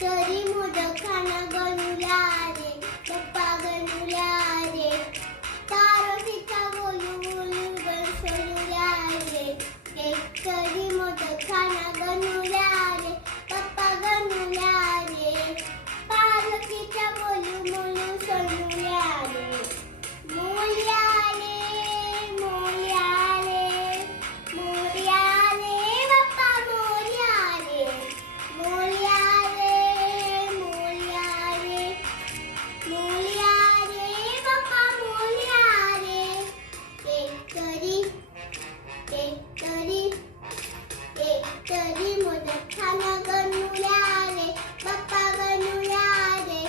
तरी मोदक खाणं गणूला रे, पप्पा गणूला रे. पार्वतीचा बोलू बोलू गण सोनूला रे. तरी मोदक खाणं गणूला रे, पप्पा गणूला रे. पार्वतीचा बोलू बोलू सोनूला रे. मोरया रे, मोरया रे, मोरया रे, पप्पा मोरया रे. मोरया रे, मोरया रे, मोरया रे, पप्पा मोरया रे. एकतरी मोदक खाणं गणूला रे, पप्पा गणूला रे.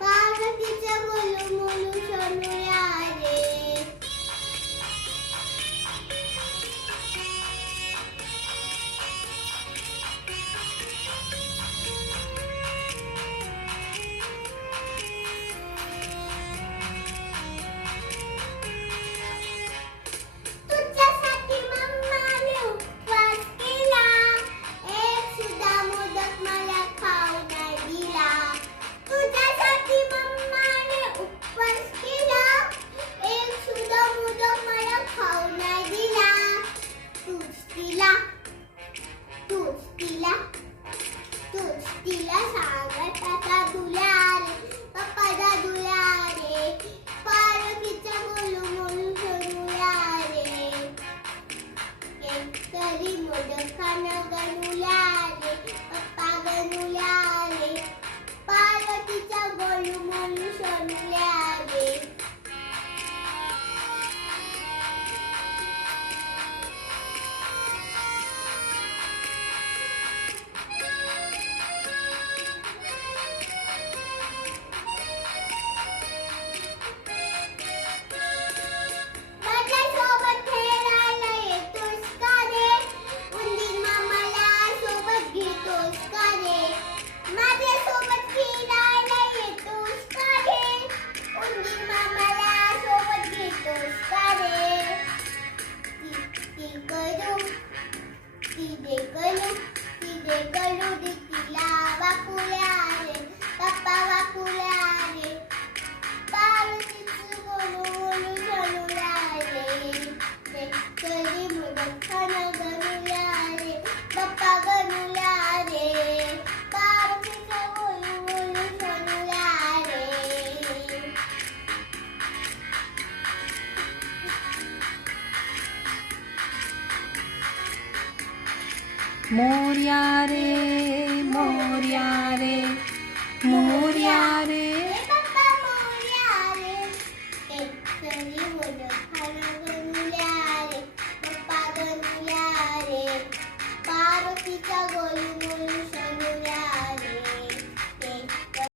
पार्वतीचं बोलू बोलू सोनूला रे. तुझ्यासाठी मम्माने उपवास केला, एक सुद्धा मोदक मला खाऊ नाही दिला. तुझ्यासाठी मम्माने उपवास केला, एक सुद्धा मोदक मला खाऊ नाही दिला. तूच तिला सागरचा दुलार, पप्पाचा दुलार रे. पार्वतीचा बोलू बोलू सोनूला रे. एकतरी मोदक खाणं गणूला रे, पप्पा गणूला रे. पार्वतीचा बोलू बोलू सोनूला रे. माझ्यासोबत खेळायला येतोस का रे? उंदीर मामाला सोबत घेतोस का रे? माझ्यासोबत खेळायला येतोस का रे? उंदीर मामाला सोबत घेतोस का रे? ती तिला वाकुल्या रे, पप्पा वाकुल्या रे. पार्वतीचं बोलू बोलू सोनूला रे. तरी मोदक खाणं गणूला रे, पप्पा गणूला रे. पार्वतीचं बोलू बोलू सोनूला रे. मोरया रे, मोरया रे, मोरया रे. पप्पा मोरया रे. एकतरी मोदक खाणं गणूला रे, पप्पा गणूला रे. पार्वतीचा बोलू बोलू